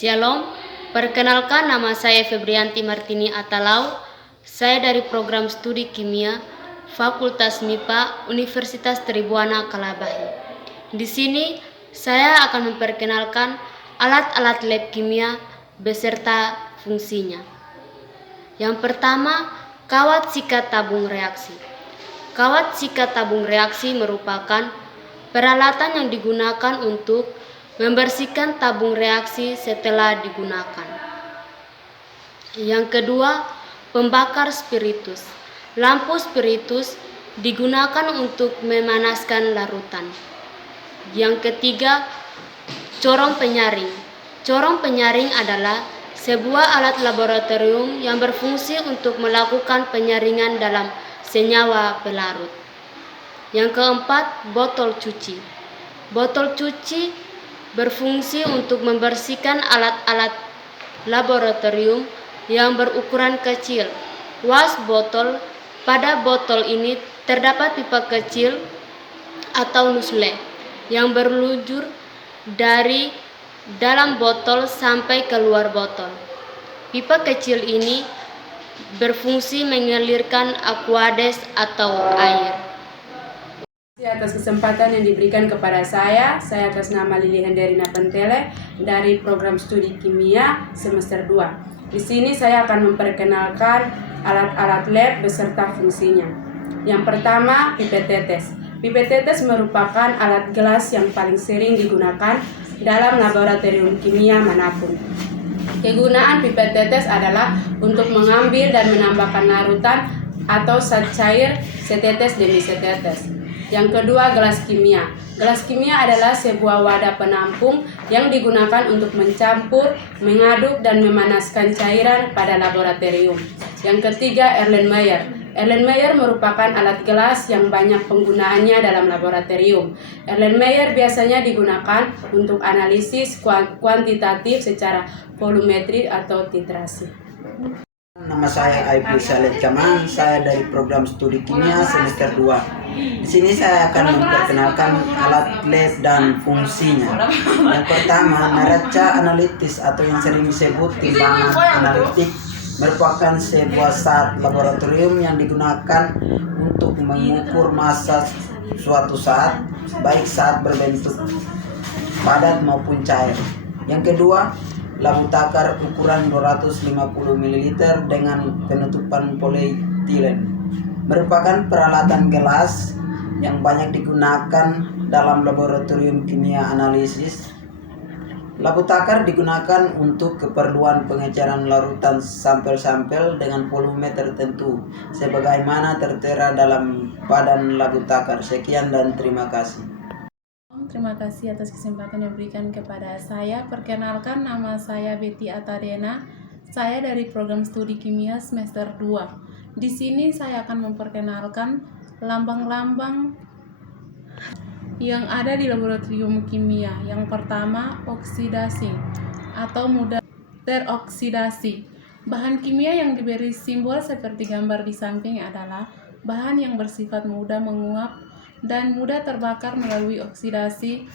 Shalom, perkenalkan nama saya Febrianti Martini Atalau. Saya dari program studi kimia Fakultas MIPA Universitas Tribuana Kalabahi. Di sini saya akan memperkenalkan alat-alat lab kimia beserta fungsinya. Yang pertama, kawat sikat tabung reaksi. Kawat sikat tabung reaksi merupakan peralatan yang digunakan untuk membersihkan tabung reaksi setelah digunakan. Yang kedua, pembakar spiritus. Lampu spiritus digunakan untuk memanaskan larutan. Yang ketiga, corong penyaring. Corong penyaring adalah sebuah alat laboratorium yang berfungsi untuk melakukan penyaringan dalam senyawa pelarut. Yang keempat, botol cuci. Botol cuci berfungsi untuk membersihkan alat-alat laboratorium yang berukuran kecil. Was botol. Pada botol ini terdapat pipa kecil atau nozzle yang berluncur dari dalam botol sampai keluar botol. Pipa kecil ini berfungsi mengalirkan aqueous atau air. Atas kesempatan yang diberikan kepada saya atas nama Lili Henderina Pentele dari program studi kimia semester 2. Di sini saya akan memperkenalkan alat-alat lab beserta fungsinya. Yang pertama, pipet tetes. Pipet tetes merupakan alat gelas yang paling sering digunakan dalam laboratorium kimia manapun. Kegunaan pipet tetes adalah untuk mengambil dan menambahkan larutan atau zat cair setetes demi setetes. Yang kedua, gelas kimia. Gelas kimia adalah sebuah wadah penampung yang digunakan untuk mencampur, mengaduk, dan memanaskan cairan pada laboratorium. Yang ketiga, Erlenmeyer. Erlenmeyer merupakan alat gelas yang banyak penggunaannya dalam laboratorium. Erlenmeyer biasanya digunakan untuk analisis kuantitatif secara volumetri atau titrasi. Nama saya Aibli Saleh Kaman, saya dari program studi kimia semester 2. Di sini saya akan memperkenalkan alat lab dan fungsinya. Yang pertama, neraca analitis atau yang sering disebut timbangan analitik merupakan sebuah zat laboratorium yang digunakan untuk mengukur massa suatu saat, baik saat berbentuk padat maupun cair. Yang kedua, lampu takar ukuran 250 ml dengan penutupan polietilen merupakan peralatan gelas yang banyak digunakan dalam laboratorium kimia analisis. Lampu takar digunakan untuk keperluan pengecaran larutan sampel-sampel dengan volume tertentu sebagaimana tertera dalam badan lampu takar. Sekian dan terima kasih. Terima kasih atas kesempatan yang diberikan kepada saya. Perkenalkan, nama saya Betty Atadena. Saya dari program studi kimia semester 2. Di sini saya akan memperkenalkan lambang-lambang yang ada di laboratorium kimia. Yang pertama, oksidasi atau mudah teroksidasi. Bahan kimia yang diberi simbol seperti gambar di samping adalah bahan yang bersifat mudah menguap dan mudah terbakar melalui oksidasi.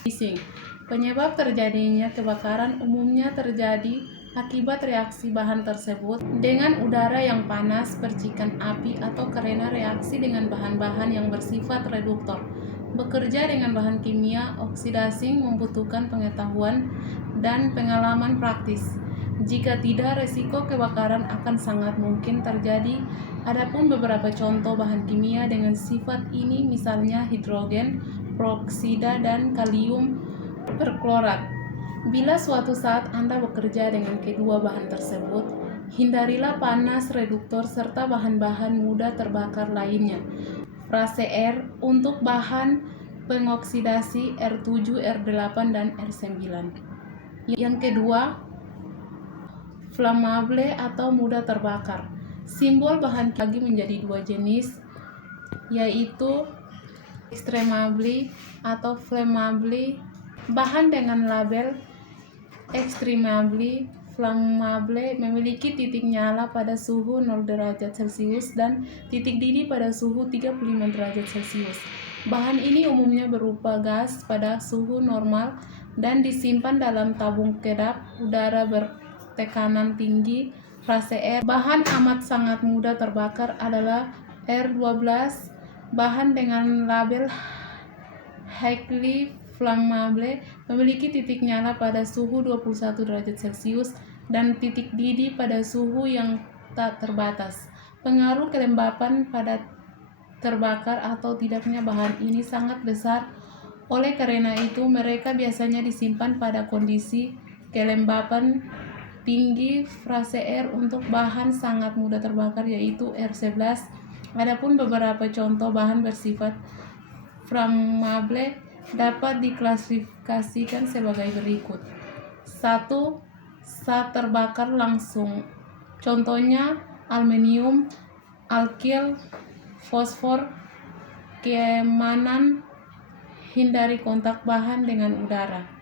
Penyebab terjadinya kebakaran umumnya terjadi akibat reaksi bahan tersebut dengan udara yang panas, percikan api, atau karena reaksi dengan bahan-bahan yang bersifat reduktor. Bekerja dengan bahan kimia oksidasi membutuhkan pengetahuan dan pengalaman praktis. Jika tidak, risiko kebakaran akan sangat mungkin terjadi. Adapun beberapa contoh bahan kimia dengan sifat ini misalnya hidrogen peroksida dan kalium perklorat. Bila suatu saat Anda bekerja dengan kedua bahan tersebut, hindarilah panas reduktor serta bahan-bahan mudah terbakar lainnya. Frase R untuk bahan pengoksidasi R7, R8, dan R9. Yang kedua, flammable atau mudah terbakar. Simbol bahan bagi menjadi dua jenis, yaitu extremable atau flammable. Bahan dengan label extremable flammable memiliki titik nyala pada suhu 0 derajat Celcius dan titik didih pada suhu 35 derajat Celcius. Bahan ini umumnya berupa gas pada suhu normal dan disimpan dalam tabung kedap udara bertekanan tinggi frase R. Bahan amat sangat mudah terbakar adalah R12, bahan dengan label highly flammable, memiliki titik nyala pada suhu 21 derajat Celcius dan titik didih pada suhu yang tak terbatas. Pengaruh kelembapan pada terbakar atau tidaknya bahan ini sangat besar. Oleh karena itu, mereka biasanya disimpan pada kondisi kelembapan tinggi frase R untuk bahan sangat mudah terbakar yaitu R11. Adapun beberapa contoh bahan bersifat flammable dapat diklasifikasikan sebagai berikut. 1. Saat terbakar langsung. Contohnya aluminium, alkil, fosfor. Keamanan: hindari kontak bahan dengan udara.